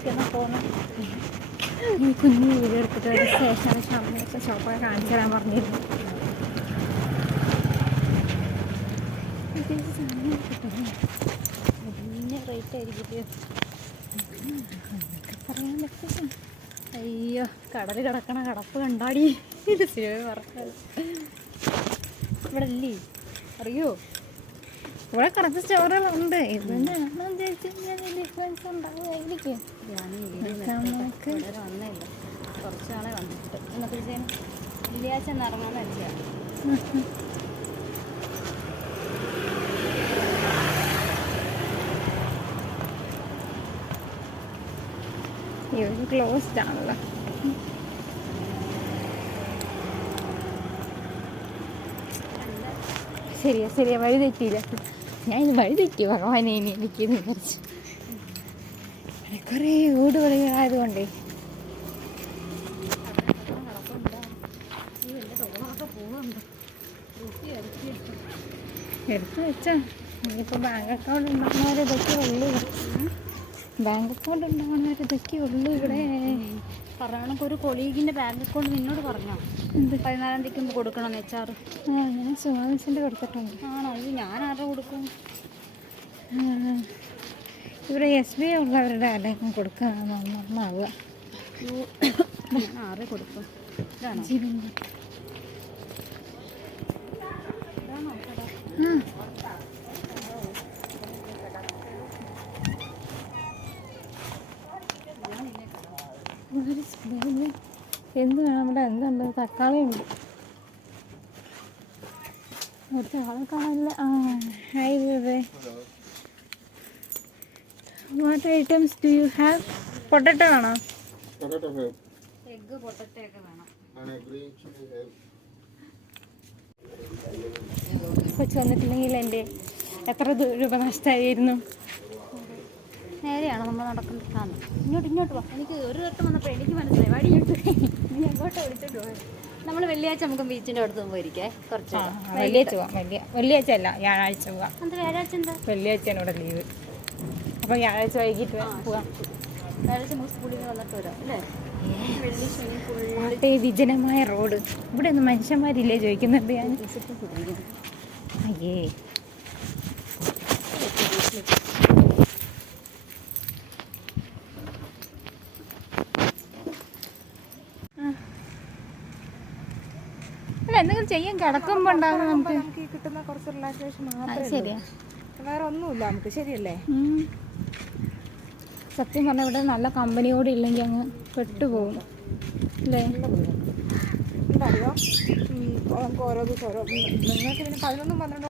എനിക്കൊന്ന് പോകണം. ഈ കുഞ്ഞു വീഡിയോ എടുത്തിട്ട് ഒരു സ്റ്റേഷനറി ഷോപ്പൊക്കെ കാണിച്ചു തരാൻ പറഞ്ഞിരുന്നു. വലിയ റേറ്റ് ആയിരിക്കില്ലേ പറയാൻ പറ്റില്ല. അയ്യോ, കടൽ കിടക്കണ കടപ്പ് കണ്ടാടി. ഇത് പറഞ്ഞത് ഇവിടെ അല്ലേ, അറിയോ? ഇവിടെ കുറച്ച് സ്റ്റോറുകളുണ്ട്. ഇതിൻ്റെ ആണെന്ന് ചോദിച്ചു കഴിഞ്ഞാൽ ഡിഫറൻസ് ഉണ്ടാവുമായിരിക്കും. നമുക്ക് വന്നില്ല, കുറച്ച് നാളെ വന്നിട്ട് എന്നൊക്കെ ചെയ്യാൻ വെള്ളിയാഴ്ച ഇറങ്ങാന്ന് വെച്ചാൽ. ഇത് ക്ലോസ്ഡ് ആണല്ലോ. ശരിയാ വഴി തെറ്റിയില്ല. ഞാൻ ഇത് വഴി തെറ്റി ഭഗവാനെ ഇനി എനിക്കെന്ന് വിചാരിച്ചു. കുറേ ഊടുപടികളായതുകൊണ്ടേ എടുത്തു വെച്ചാ ഇനിയിപ്പോൾ ബാങ്ക് അക്കൗണ്ട് ഉണ്ടാകുന്നവരിതൊക്കെ ഉള്ളൂ. ബാങ്ക് അക്കൗണ്ട് ഉണ്ടാകുന്നവരിതൊക്കെ ഉള്ളൂ ഇവിടെ. പറയണക്ക് ഒരു കൊളീഗിൻ്റെ ബാങ്ക് അക്കൗണ്ട് നിന്നോട് പറഞ്ഞോ 14-ാം തീയതിക്ക് കൊടുക്കണം HR. ഞാൻ സുമാമിസിൻ്റെ കൊടുത്തിട്ടുണ്ട്. ആണോ? ഇത് ഞാൻ ആരുടെ കൊടുക്കും? ഇവിടെ SBI ഉള്ളവരുടെ ആരെയും കൊടുക്കുക നന്നാവുക. ആരെ കൊടുക്കും? ജീവൻ എന്ത് വേണം ഇവിടെ? എന്തുണ്ട്? തക്കാളി ഉണ്ട്. അവിടുത്തെ ആളെ കാണാനില്ല. Hi babe, what items do you have? Potato വേണോ? എഗ് പൊട്ടറ്റോ ഒക്കെ വേണം. കൊച്ചു വന്നിട്ടുണ്ടെങ്കിൽ എൻ്റെ എത്ര രൂപ നഷ്ടമായിരുന്നു. നേരെയാണ് നമ്മൾ നടക്കുന്നത്. ഇങ്ങോട്ട് വാ. എനിക്ക് ഒരു വട്ടം വന്നപ്പോൾ എനിക്ക് മനസ്സിലായി വഴി ഇട്ട് നീ എങ്ങോട്ട് വിളിച്ചിട്ട് പോയത്. നമ്മൾ വെള്ളിയാഴ്ച നമുക്ക് ബീച്ചിൻ്റെ അടുത്ത് പോയിരിക്കേ. കുറച്ച് വെള്ളിയാഴ്ച പോവാം. വെള്ളിയാഴ്ച അല്ല, വ്യാഴാഴ്ച പോവാം. എന്താ വ്യാഴാഴ്ച? എന്താ വെള്ളിയാഴ്ചയാണ് ഇവിടെ ലീവ്. അപ്പോൾ വ്യാഴാഴ്ച വൈകിട്ട് പോവാം. വ്യാഴാഴ്ച നമുക്ക് സ്കൂളിൽ നിന്ന് വന്നിട്ട് വരാം അല്ലേ? വെള്ളി വിജനമായ റോഡ്. ഇവിടെ ഒന്നും മനുഷ്യന്മാരില്ലേ ചോദിക്കുന്നുണ്ട് ഞാൻ. അയ്യേ, എന്തെങ്കിലും ചെയ്യാൻ കിടക്കുമ്പോ ഉണ്ടാകും നമുക്ക് കിട്ടുന്ന കുറച്ച് റിലാക്സേഷൻ മാത്രമേ. ശരിയാ, വേറെ ഒന്നുമില്ല നമുക്ക്. ശരിയല്ലേ? സത്യം പറഞ്ഞാൽ ഇവിടെ നല്ല കമ്പനിയോടെ ഇല്ലെങ്കിൽ അങ്ങ് പെട്ടുപോകും അല്ലേ? അറിയോ, നമുക്ക് ഓരോ ദിവസം ഓരോ. നിങ്ങൾക്ക് പിന്നെ 11-12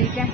ഇരിക്കാം.